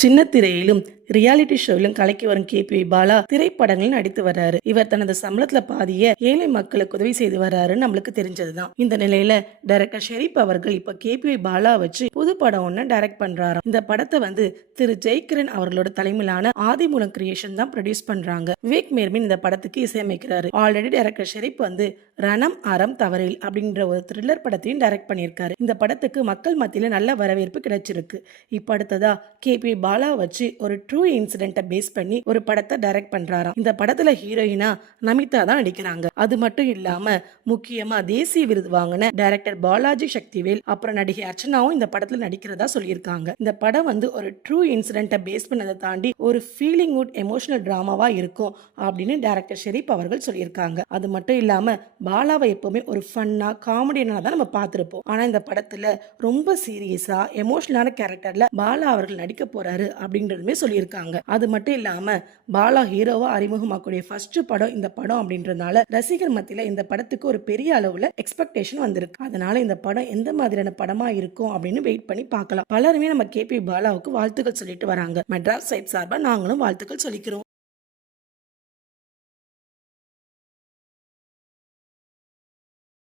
சின்ன திரையிலும் ரியாலிட்டி ஷோவிலும் கலக்கி வரும் கேபி பாலா திரைப்படங்களில் நடித்து வர்றாரு. இவர் தனது சம்பளத்துல பாதிய ஏழை மக்களுக்கு உதவி செய்து வர்றாருன்னு நம்மளுக்கு தெரிஞ்சதுதான். இந்த நிலையில டைரக்டர் ஷெரீப் அவர்கள் இப்ப கேபி பாலா வச்சு புது படம் ஒன்னு டைரக்ட் பண்றாராம். இந்த படத்தை வந்து திரு. ஜெய்கிரண் அவர்களோட தலைமையிலான ஆதிமூலம் கிரியேஷன் தான் ப்ரொடியூஸ் பண்றாங்க. விவேக் மேர்மின் இந்த படத்துக்கு இசையமைக்கிறாரு. ஆல்ரெடி டைரக்டர் ஷெரீப் வந்து ரணம் அறம் தவறில் அப்படின்ற ஒரு த்ரில்லர் படத்தையும் டைரக்ட் பண்ணியிருக்காரு. இந்த படத்துக்கு மக்கள் மத்தியில நல்ல வரவேற்பு கிடைச்சிருக்கு. இப்ப அடுத்ததா கேபி பாலா வச்சு ஒரு ட்ரூ இன்சிடென்ட்டை பேஸ் பண்ணி ஒரு படத்தை டைரக்ட் பண்றாராம். இந்த படத்துல ஹீரோயினா நமிதா தான் நடிக்கிறாங்க. அது மட்டும் இல்லாம முக்கியமா தேசிய விருது வாங்கின டைரக்டர் பாலாஜி சக்திவேல் அப்புறம் நடிகை அர்ச்சனாவும் இந்த படத்துல நடிக்கிறதா சொல்லியிருக்காங்க. இந்த படம் வந்து ஒரு ட்ரூ இன்சிடென்ட்டை பேஸ் பண்ணதை தாண்டி ஒரு ஃபீலிங் உட் எமோஷனல் டிராமாவா இருக்கும் அப்படின்னு டைரக்டர் ஷெரீப் அவர்கள் சொல்லியிருக்காங்க. அது மட்டும் இல்லாம பாலாவை எப்பவுமே ஒரு ஃபன்னா காமெடியனாக தான் நம்ம பார்த்துருப்போம். ஆனா இந்த படத்துல ரொம்ப சீரியஸா எமோஷனலான கேரக்டர்ல பாலா அவர்கள் நடிக்க போறாரு அப்படின்றதுமே சொல்லியிருக்காங்க. அது மட்டும் இல்லாம பாலா ஹீரோவா அறிமுகமாக்கூடிய ஃபர்ஸ்ட் படம் இந்த படம் அப்படின்றதுனால ரசிகர் மத்தியில இந்த படத்துக்கு ஒரு பெரிய அளவுல எக்ஸ்பெக்டேஷன் வந்திருக்கு. அதனால இந்த படம் எந்த மாதிரியான படமா இருக்கும் அப்படின்னு வெயிட் பண்ணி பார்க்கலாம். பலருமே நம்ம கேபி பாலாவுக்கு வாழ்த்துக்கள் சொல்லிட்டு வராங்க. மெட்ராஸ் சைட் சார்பாக நாங்களும் வாழ்த்துக்கள் சொல்லிக்கிறோம்.